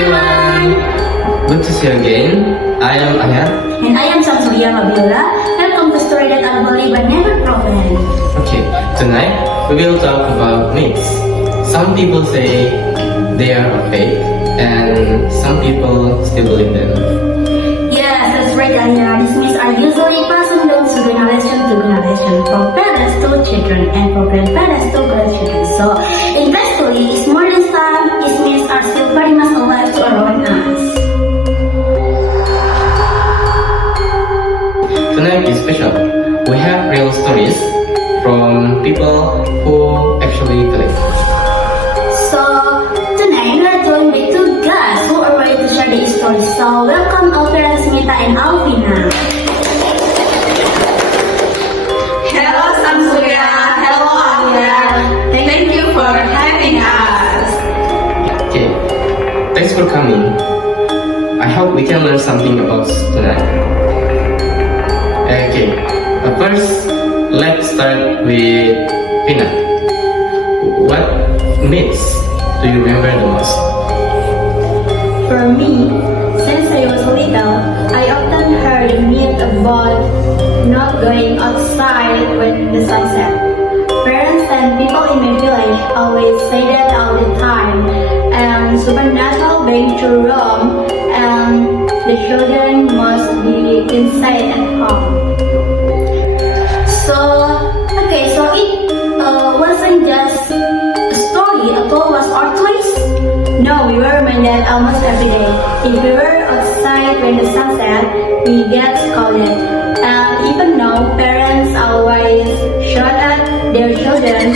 everyone! Good to see you again. I am Ayat. And I am Samsuria Mabiola. Welcome to Story That I Believe But Never Proven. Okay, tonight we will talk about myths. Some people say they are fake, and some people still believe them. Yes, that's right, Aya. These myths are usually passed on to generation, from parents to children, and from grandparents to grandchildren. So, eventually, it's more than some, these myths are still very much alive to around us. Tonight is special. We have real stories from people who actually believe. So, tonight we are joined by two guys who are ready to share their stories. So, welcome our parents, Mita and Alvina. Hello Samsuria, hello Aya. Thank you for having us. Okay, thanks for coming. I hope we can learn something about tonight. Okay, first let's start with Pina. What myths do you remember the most? For me, since I was little, I often heard the myth about not going outside when the sun set. Parents and people in my village always say that all the time, and supernatural being to roam, and the children must be inside at home. So it wasn't just a story, a told us or twice. No, we were reminded almost every day. If we were outside when the sun set, we get scolded. And even now, parents always shout at their children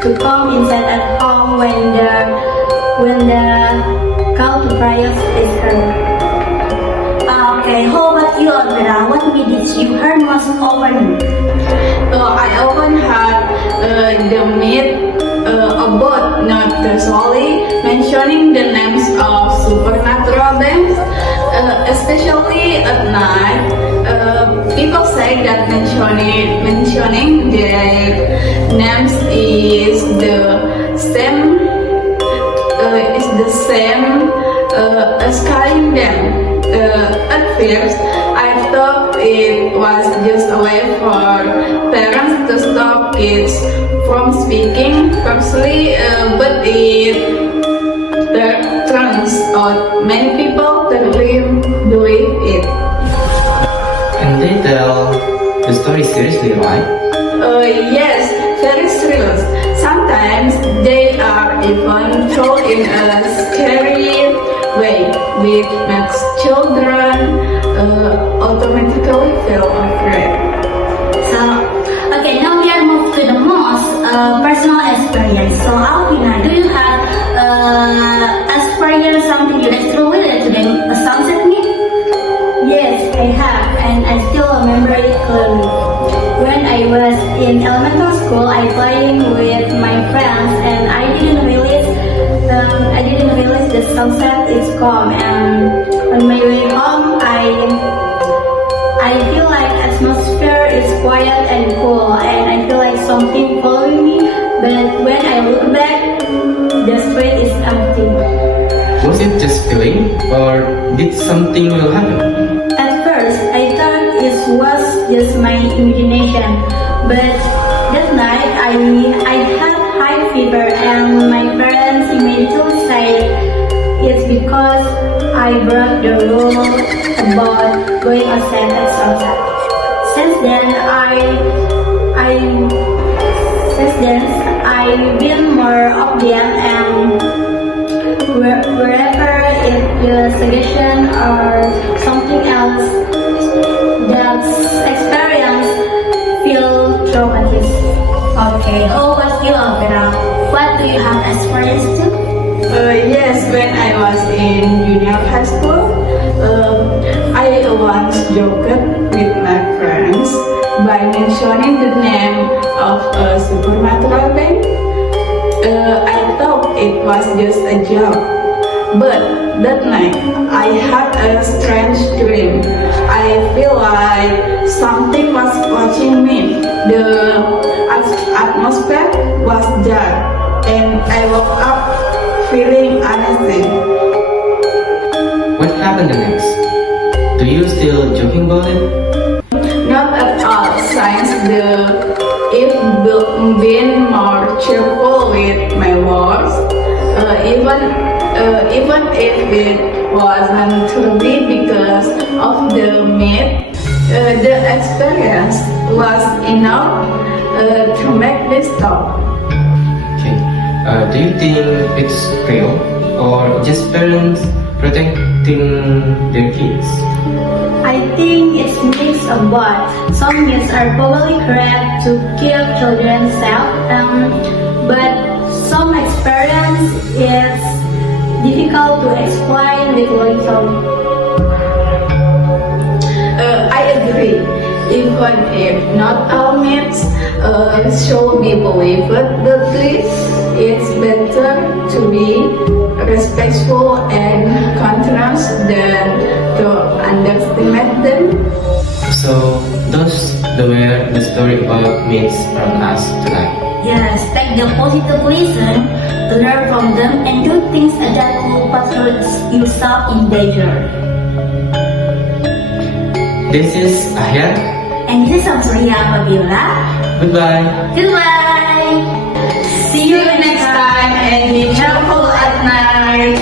to come inside at home when the call to prayer is heard. Okay, how about you, Alvira? What myth did you heard most often? I often heard the myth about not casually mentioning the names of supernatural beings, especially at night. People say that mentioning their names is the same as calling them. At first, I thought it was just a way for parents to stop kids from speaking properly, but it turns out many people believe it. And they tell the story seriously, right? Yes, very serious. Sometimes they are even told in a scary way, which makes children automatically feel afraid. So, okay, now we are moved to the most personal experience. So, Alvina, do you have experienced something you actually related to the sunset myth? Yes, I have, and I still remember it clearly. When I was in elementary school, I playing with my friends, and I didn't realize the sunset is come. And on my way home, I feel like atmosphere is quiet and cool, and I feel like something following me. But when I look back, the street is empty. Was it just feeling, or did something will happen? At first, I thought it was just my imagination, but that night I had high fever, and my parents immediately said it's because I broke the rule about going outside at sunset. Since then, I've been more obedient, and wherever it feels suggestion or something else, that experience feel traumatic. Okay, how about you, Alvira? What do you have experience to? Yes, when I was in junior high school, I once joked with my friends by mentioning the name of a supernatural being. I thought it was just a joke, but that night I had a strange dream. I feel like something was watching me. The atmosphere was dark, and I woke up feeling uneasy. happened next? Do you still joking about it? Not at all. Since if been more cheerful with my words, even if it wasn't truly because of the myth, the experience was enough to make me stop. Okay. Do you think it's real or just parents protecting their kids? I think it's mix of both. Some myths are probably correct to keep children safe, but some experience is difficult to explain with logic. I agree. Even if not all myths should be believed, but it's better to be respectful and conscious than to underestimate them. So those were the story about myths from us tonight. Yes, take the positive lesson, learn from them, and do things that will put yourself in danger. This is Ahyar. And this is Surya Fabiola. Goodbye. Goodbye. See you next time and be careful at night.